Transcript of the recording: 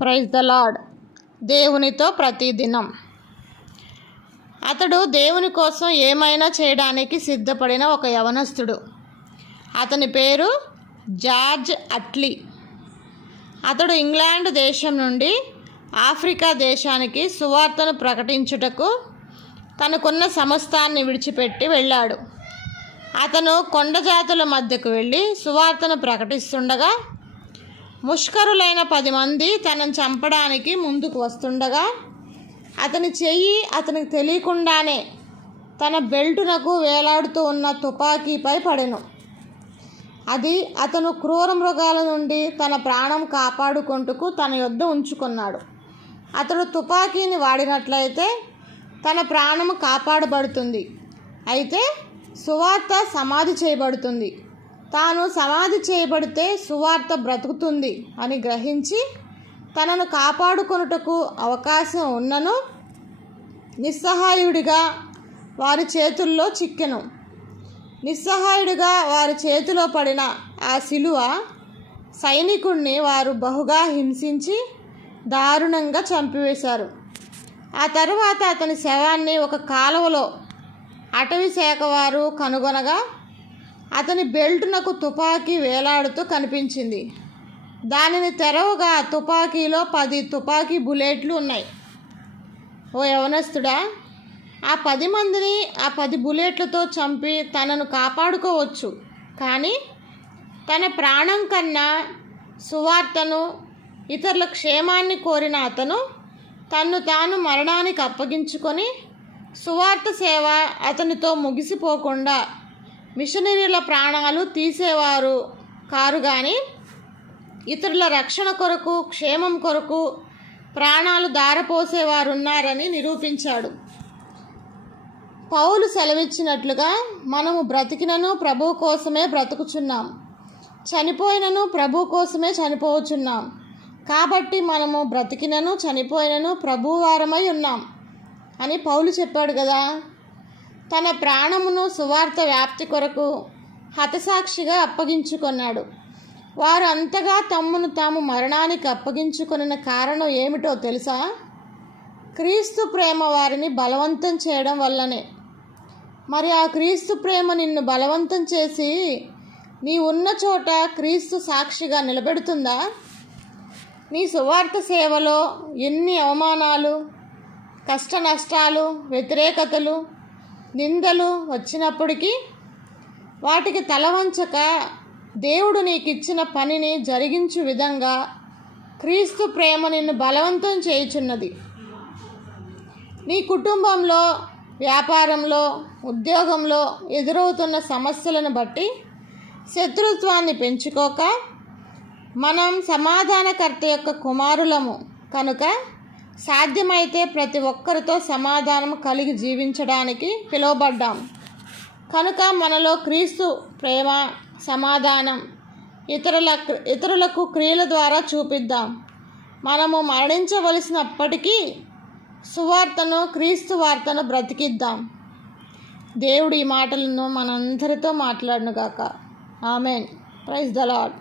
Praise the lord దేవునితో ప్రతిదినం. అతడు దేవుని కోసం ఏమైనా చేయడానికి సిద్ధపడిన ఒక యవనస్తుడు. అతని పేరు జార్జ్ అట్లీ. అతడు ఇంగ్లాండ్ దేశం నుండి ఆఫ్రికా దేశానికి సువార్తను ప్రకటించుటకు తనకున్న సమస్తాన్ని విడిచిపెట్టి వెళ్ళాడు. అతను కొండ జాతుల మధ్యకు వెళ్ళి సువార్తను ప్రకటిస్తుండగా ముష్కరులైన పది మంది తనను చంపడానికి ముందుకు వస్తుండగా అతని చెయ్యి అతనికి తెలియకుండానే తన బెల్టునకు వేలాడుతూ ఉన్న తుపాకీపై పడెను. అది అతను క్రూర మృగాల నుండి తన ప్రాణం కాపాడుకుంటూ తన యొద్ద ఉంచుకున్నాడు. అతడు తుపాకీని వాడినట్లయితే తన ప్రాణము కాపాడబడుతుంది. అయితే సువార్త సమాధి చేయబడుతుంది. తాను సమాధి చేయబడితే సువార్త బ్రతుకుతుంది అని గ్రహించి తనను కాపాడుకొనుటకు అవకాశం ఉన్నను. నిస్సహాయుడిగా వారి చేతుల్లో చిక్కెను. నిస్సహాయుడిగా వారి చేతిలో పడిన ఆ శిలువ సైనికుణ్ణి వారు బహుగా హింసించి దారుణంగా చంపివేశారు. ఆ తరువాత అతని శవాన్ని ఒక కాలువలో అటవీ శాఖ వారు కనుగొనగా అతని బెల్టునకు తుపాకీ వేలాడుతూ కనిపించింది. దానిని తెరవగా తుపాకీలో పది తుపాకీ బుల్లెట్లు ఉన్నాయి. ఓ యవనస్తుడా ఆ పది మందిని ఆ పది బుల్లెట్లతో చంపి తనను కాపాడుకోవచ్చు. కానీ తన ప్రాణం కన్నా సువార్తను ఇతరుల క్షేమాన్ని కోరిన అతను తన్ను తాను మరణానికి అప్పగించుకొని సువార్త సేవ అతనితో ముగిసిపోకుండా మిషనరీల ప్రాణాలు తీసేవారు కారు కానీ ఇతరుల రక్షణ కొరకు క్షేమం కొరకు ప్రాణాలు దారపోసేవారు ఉన్నారని నిరూపించాడు. పౌలు సెలవిచ్చినట్లుగా మనము బ్రతికినను ప్రభు కోసమే బ్రతుకుచున్నాం. చనిపోయినను ప్రభు కోసమే చనిపోవచ్చున్నాం. కాబట్టి మనము బ్రతికినను చనిపోయినను ప్రభువారమై ఉన్నాం అని పౌలు చెప్పాడు కదా. తన ప్రాణమును సువార్త వ్యాప్తి కొరకు హతసాక్షిగా అప్పగించుకున్నాడు. వారు అంతగా తమ్మును తాము మరణానికి అప్పగించుకున్న కారణం ఏమిటో తెలుసా? క్రీస్తు ప్రేమ వారిని బలవంతం చేయడం వల్లనే. మరి ఆ క్రీస్తు ప్రేమ నిన్ను బలవంతం చేసి నీ ఉన్న చోట క్రీస్తు సాక్షిగా నిలబెడుతుందా? నీ సువార్త సేవలో ఎన్ని అవమానాలు కష్ట నష్టాలు వ్యతిరేకతలు నిందలు వచ్చినప్పటికీ వాటికి తలవంచక దేవుడు నీకు ఇచ్చిన పనిని జరిగించు విధంగా క్రీస్తు ప్రేమ నిన్ను బలవంతం చేయుచున్నది. నీ కుటుంబంలో వ్యాపారంలో ఉద్యోగంలో ఎదురవుతున్న సమస్యలను బట్టి శత్రుత్వాన్ని పెంచుకోక మనం సమాధానకర్త యొక్క కుమారులము కనుక సాధ్యమైతే ప్రతి ఒక్కరితో సమాధానం కలిగి జీవించడానికి పిలువబడ్డాం. కనుక మనలో క్రీస్తు ప్రేమ సమాధానం ఇతరుల ఇతరులకు క్రియల ద్వారా చూపిద్దాం. మనము మరణించవలసినప్పటికీ సువార్తను క్రీస్తు వార్తను బ్రతికిద్దాం. దేవుడు ఈ మాటలను మనందరితో మాట్లాడునుగాక. ఆమెన్. Praise the lord